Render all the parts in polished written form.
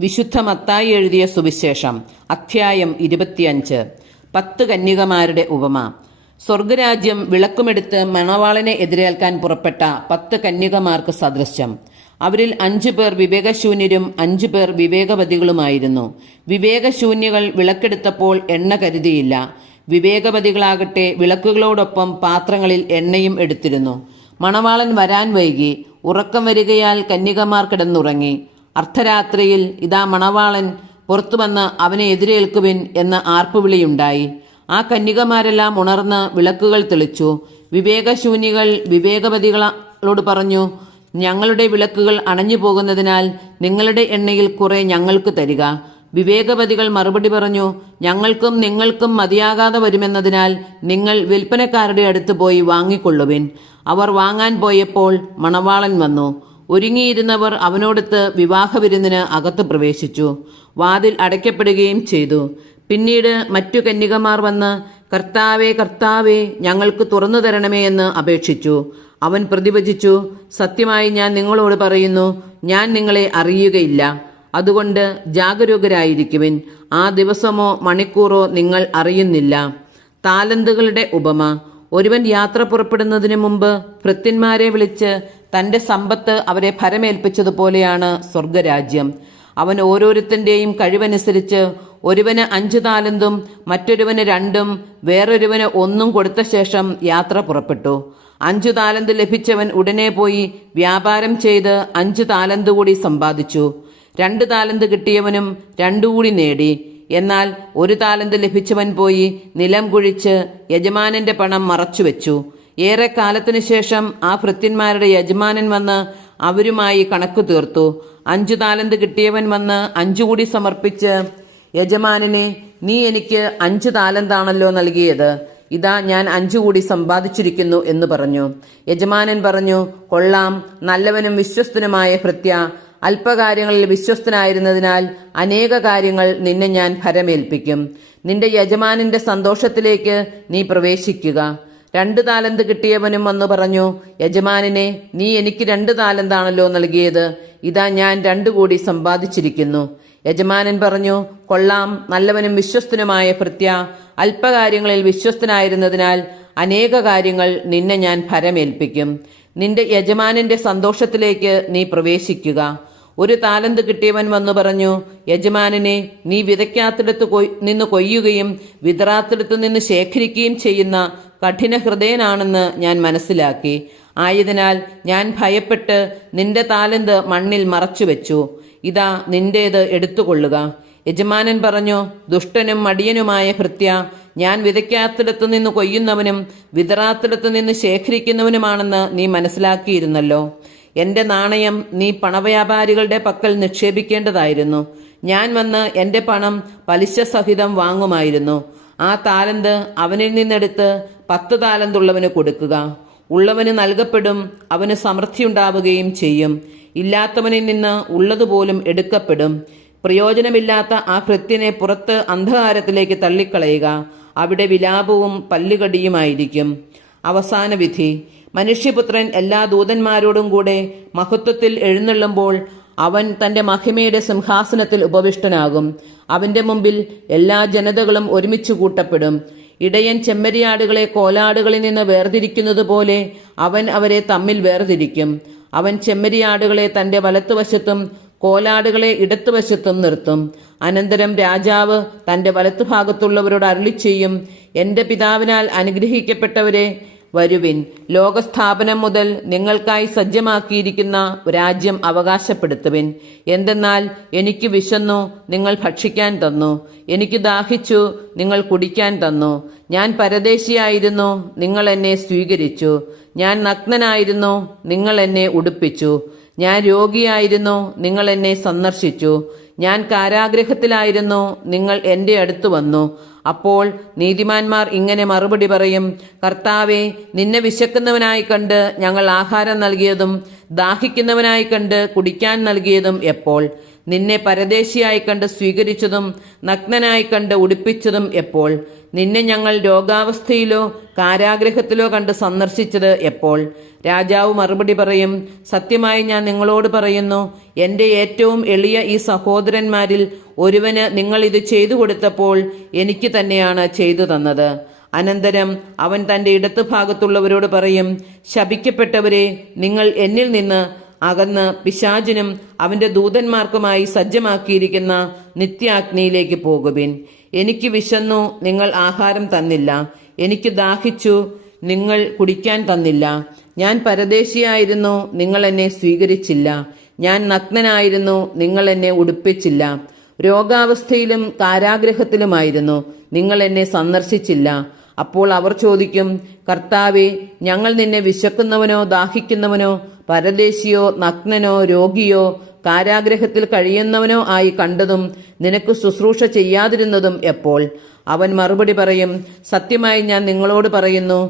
വിശുദ്ധ മത്തായി എഴുതിയ സുവിശേഷം അധ്യായം 25. 10 കന്യകമാരുടെ ഉപമ. സ്വർഗരാജ്യം വിളക്കുമെടുത്ത് മണവാളനെ എതിരേൽക്കാൻ പുറപ്പെട്ട 10 കന്യകമാർക്ക് സദൃശ്യം. അവരിൽ 5 പേർ വിവേകശൂന്യരും 5 പേർ വിവേകവതികളുമായിരുന്നു. വിവേകശൂന്യകൾ വിളക്കെടുത്തപ്പോൾ എണ്ണ കരുതിയില്ല. വിവേകവതികളാകട്ടെ വിളക്കുകളോടൊപ്പം പാത്രങ്ങളിൽ എണ്ണയും എടുത്തിരുന്നു. മണവാളൻ വരാൻ വൈകി. ഉറക്കം വരികയാൽ കന്യകമാർ കിടന്നുറങ്ങി. അർദ്ധരാത്രിയിൽ ഇതാ മണവാളൻ പുറത്തു വന്ന് അവനെ എതിരേൽക്കുവിൻ എന്ന ആർപ്പുവിളിയുണ്ടായി. ആ കന്യകമാരെല്ലാം ഉണർന്ന് വിളക്കുകൾ തെളിച്ചു. വിവേകശൂന്യകൾ വിവേകവതികളോട് പറഞ്ഞു, ഞങ്ങളുടെ വിളക്കുകൾ അണഞ്ഞു പോകുന്നതിനാൽ നിങ്ങളുടെ എണ്ണയിൽ കുറെ ഞങ്ങൾക്ക് തരിക. വിവേകവതികൾ മറുപടി പറഞ്ഞു, ഞങ്ങൾക്കും നിങ്ങൾക്കും മതിയാകാതെ വരുമെന്നതിനാൽ നിങ്ങൾ വിൽപ്പനക്കാരുടെ അടുത്ത് പോയി വാങ്ങിക്കൊള്ളുവിൻ. അവർ വാങ്ങാൻ പോയപ്പോൾ മണവാളൻ വന്നു. ഒരുങ്ങിയിരുന്നവർ അവനോടൊത്ത് വിവാഹവിരുന്നിന് അകത്ത് പ്രവേശിച്ചു. വാതിൽ അടയ്ക്കപ്പെടുകയും ചെയ്തു. പിന്നീട് മറ്റു കന്യകമാർ വന്ന്, കർത്താവേ കർത്താവേ, ഞങ്ങൾക്ക് തുറന്നു തരണമേ എന്ന് അപേക്ഷിച്ചു. അവൻ പ്രതിവചിച്ചു, സത്യമായി ഞാൻ നിങ്ങളോട് പറയുന്നു, ഞാൻ നിങ്ങളെ അറിയുകയില്ല. അതുകൊണ്ട് ജാഗരൂകരായിരിക്കുവിൻ. ആ ദിവസമോ മണിക്കൂറോ നിങ്ങൾ അറിയുന്നില്ല. താലന്തുകളുടെ ഉപമ. ഒരുവൻ യാത്ര പുറപ്പെടുന്നതിന് മുമ്പ് ഭൃത്യന്മാരെ വിളിച്ച് തന്റെ സമ്പത്ത് അവരെ ഭരമേൽപ്പിച്ചതുപോലെയാണ് സ്വർഗരാജ്യം. അവൻ ഓരോരുത്തന്റെയും കഴിവനുസരിച്ച് ഒരുവന് 5 താലന്തും മറ്റൊരുവന് 2ഉം വേറൊരുവന് 1ഉം കൊടുത്ത ശേഷം യാത്ര പുറപ്പെട്ടു. 5 താലന്ത് ലഭിച്ചവൻ ഉടനെ പോയി വ്യാപാരം ചെയ്ത് 5 താലന്ത് കൂടി സമ്പാദിച്ചു. 2 താലന്ത് കിട്ടിയവനും 2 കൂടി നേടി. എന്നാൽ 1 താലന്ത് ലഭിച്ചവൻ പോയി നിലം കുഴിച്ച് യജമാനന്റെ പണം മറച്ചുവെച്ചു. ഏറെ കാലത്തിനു ശേഷം ആ ഭൃത്യന്മാരുടെ യജമാനൻ വന്ന് അവരുമായി കണക്ക് തീർത്തു. 5 താലന്ത് കിട്ടിയവൻ വന്ന് 5 കൂടി സമർപ്പിച്ച്, യജമാനനെ, നീ എനിക്ക് 5 താലന്താണല്ലോ നൽകിയത്. ഇതാ ഞാൻ 5 കൂടി സമ്പാദിച്ചിരിക്കുന്നു എന്ന് പറഞ്ഞു. യജമാനൻ പറഞ്ഞു, കൊള്ളാം, നല്ലവനും വിശ്വസ്തനുമായ ഭൃത്യ. അല്പകാര്യങ്ങളിൽ വിശ്വസ്തനായിരുന്നതിനാൽ അനേക കാര്യങ്ങൾ നിന്നെ ഞാൻ ഭരമേൽപ്പിക്കും. നിന്റെ യജമാനന്റെ സന്തോഷത്തിലേക്ക് നീ പ്രവേശിക്കുക. 2 താലന്ത് കിട്ടിയവനും വന്നു പറഞ്ഞു, യജമാനനെ, നീ എനിക്ക് 2 താലന്താണല്ലോ നൽകിയത്. ഇതാ ഞാൻ 2 കൂടി സമ്പാദിച്ചിരിക്കുന്നു. യജമാനൻ പറഞ്ഞു, കൊള്ളാം, നല്ലവനും വിശ്വസ്തനുമായ ഭൃത്യ. അല്പകാര്യങ്ങളിൽ വിശ്വസ്തനായിരുന്നതിനാൽ അനേക കാര്യങ്ങൾ നിന്നെ ഞാൻ ഭരമേൽപ്പിക്കും. നിന്റെ യജമാനന്റെ സന്തോഷത്തിലേക്ക് നീ പ്രവേശിക്കുക. 1 താലന്ത് കിട്ടിയവൻ വന്നു പറഞ്ഞു, യജമാനനെ, നീ വിതയ്ക്കാത്തിടത്ത് നിന്ന് കൊയ്യുകയും വിതറാത്തിടത്ത് നിന്ന് ശേഖരിക്കുകയും ചെയ്യുന്ന കഠിന ഹൃദയനാണെന്ന് ഞാൻ മനസ്സിലാക്കി. ആയതിനാൽ ഞാൻ ഭയപ്പെട്ട് നിന്റെ താലന്ത് മണ്ണിൽ മറച്ചുവെച്ചു. ഇതാ നിന്റേത് എടുത്തുകൊള്ളുക. യജമാനൻ പറഞ്ഞു, ദുഷ്ടനും മടിയനുമായ ഭൃത്യ, ഞാൻ വിതയ്ക്കാത്തിടത്തു നിന്ന് കൊയ്യുന്നവനും വിതറാത്തിടത്തു നിന്ന് ശേഖരിക്കുന്നവനുമാണെന്ന് നീ മനസ്സിലാക്കിയിരുന്നല്ലോ. എന്റെ നാണയം നീ പണവ്യാപാരികളുടെ പക്കൽ നിക്ഷേപിക്കേണ്ടതായിരുന്നു. ഞാൻ വന്ന് എന്റെ പണം പലിശ സഹിതം വാങ്ങുമായിരുന്നു. ആ താലന്ത് അവനിൽ നിന്നെടുത്ത് 10 താലന്തുള്ളവന് കൊടുക്കുക. ഉള്ളവന് നൽകപ്പെടും, അവന് സമൃദ്ധിയുണ്ടാവുകയും ചെയ്യും. ഇല്ലാത്തവനിൽ നിന്ന് ഉള്ളതുപോലും എടുക്കപ്പെടും. പ്രയോജനമില്ലാത്ത ആ ഭൃത്യനെ പുറത്ത് അന്ധകാരത്തിലേക്ക് തള്ളിക്കളയുക. അവിടെ വിലാപവും പല്ലുകടിയുമായിരിക്കും. അവസാന വിധി. മനുഷ്യപുത്രൻ എല്ലാ ദൂതന്മാരോടും കൂടെ മഹത്വത്തിൽ എഴുന്നള്ളുമ്പോൾ അവൻ തന്റെ മഹിമയുടെ സിംഹാസനത്തിൽ ഉപവിഷ്ടനാകും. അവന്റെ മുമ്പിൽ എല്ലാ ജനതകളും ഒരുമിച്ച് കൂട്ടപ്പെടും. ഇടയൻ ചെമ്മരിയാടുകളെ കോലാടുകളിൽ നിന്ന് വേർതിരിക്കുന്നത് പോലെ അവൻ അവരെ തമ്മിൽ വേർതിരിക്കും. അവൻ ചെമ്മരിയാടുകളെ തന്റെ വലത്തുവശത്തും കോലാടുകളെ ഇടത്തുവശത്തും നിർത്തും. അനന്തരം രാജാവ് തന്റെ വലത്തുഭാഗത്തുള്ളവരോട് അരുളിച്ചെയ്യും, എന്റെ പിതാവിനാൽ അനുഗ്രഹിക്കപ്പെട്ടവരെ, വരുവിൻ, ലോകസ്ഥാപനം മുതൽ നിങ്ങൾക്കായി സജ്ജമാക്കിയിരിക്കുന്ന രാജ്യം അവകാശപ്പെടുത്തുവിൻ. എന്തെന്നാൽ എനിക്ക് വിശന്നു, നിങ്ങൾ ഭക്ഷിക്കാൻ തന്നു. എനിക്ക് ദാഹിച്ചു, നിങ്ങൾ കുടിക്കാൻ തന്നു. ഞാൻ പരദേശിയായിരുന്നു, നിങ്ങൾ എന്നെ സ്വീകരിച്ചു. ഞാൻ നഗ്നനായിരുന്നു, നിങ്ങൾ എന്നെ ഉടുപ്പിച്ചു. ഞാൻ രോഗിയായിരുന്നു, നിങ്ങൾ എന്നെ സന്ദർശിച്ചു. ഞാൻ കാരാഗൃഹത്തിലായിരുന്നു, നിങ്ങൾ എൻ്റെ അടുത്ത് വന്നു. അപ്പോൾ നീതിമാന്മാർ ഇങ്ങനെ മറുപടി പറയും, കർത്താവേ, നിന്നെ വിശക്കുന്നവനായി കണ്ട് ഞങ്ങൾ ആഹാരം നൽകിയതും ദാഹിക്കുന്നവനായി കണ്ട് കുടിക്കാൻ നൽകിയതും എപ്പോൾ? നിന്നെ പരദേശിയായി കണ്ട് സ്വീകരിച്ചതും നഗ്നനായി കണ്ട് ഉടുപ്പിച്ചതും എപ്പോൾ? നിന്നെ ഞങ്ങൾ രോഗാവസ്ഥയിലോ കാരാഗൃഹത്തിലോ കണ്ട് സന്ദർശിച്ചത് എപ്പോൾ? രാജാവ് മറുപടി പറയും, സത്യമായി ഞാൻ നിങ്ങളോട് പറയുന്നു, എൻ്റെ ഏറ്റവും എളിയ ഈ സഹോദരന്മാരിൽ ഒരുവന് നിങ്ങൾ ഇത് ചെയ്തു കൊടുത്തപ്പോൾ എനിക്ക് തന്നെയാണ് ചെയ്തു തന്നത്. അനന്തരം അവൻ തൻ്റെ ഇടത്തുഭാഗത്തുള്ളവരോട് പറയും, ശപിക്കപ്പെട്ടവരെ, നിങ്ങൾ എന്നിൽ നിന്ന് അകന്ന് പിശാചിനും അവന്റെ ദൂതന്മാർക്കുമായി സജ്ജമാക്കിയിരിക്കുന്ന നിത്യാഗ്നിയിലേക്ക് പോകുവിൻ. എനിക്ക് വിശന്നു, നിങ്ങൾ ആഹാരം തന്നില്ല. എനിക്ക് ദാഹിച്ചു, നിങ്ങൾ കുടിക്കാൻ തന്നില്ല. ഞാൻ പരദേശിയായിരുന്നു, നിങ്ങൾ എന്നെ സ്വീകരിച്ചില്ല. ഞാൻ നഗ്നനായിരുന്നു, നിങ്ങൾ എന്നെ ഉടുപ്പിച്ചില്ല. രോഗാവസ്ഥയിലും കാരാഗൃഹത്തിലുമായിരുന്നു, നിങ്ങൾ എന്നെ സന്ദർശിച്ചില്ല. അപ്പോൾ അവർ ചോദിക്കും, കർത്താവേ, ഞങ്ങൾ നിന്നെ വിശക്കുന്നവനോ ദാഹിക്കുന്നവനോ പരദേശിയോ നഗ്നനോ രോഗിയോ കാരാഗൃഹത്തിൽ കഴിയുന്നവനോ ആയി കണ്ടതും നിനക്ക് ശുശ്രൂഷ ചെയ്യാതിരുന്നതും എപ്പോൾ? അവൻ മറുപടി പറയും, സത്യമായി ഞാൻ നിങ്ങളോട് പറയുന്നു,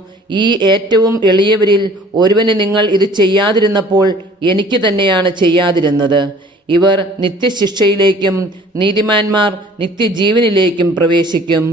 ഈ ഏറ്റവും എളിയവരിൽ ഒരുവന് നിങ്ങൾ ഇത് ചെയ്യാതിരുന്നപ്പോൾ എനിക്ക് തന്നെയാണ് ചെയ്യാതിരുന്നത്. ഇവർ നിത്യശിക്ഷയിലേക്കും നീതിമാന്മാർ നിത്യജീവനിലേക്കും പ്രവേശിക്കും.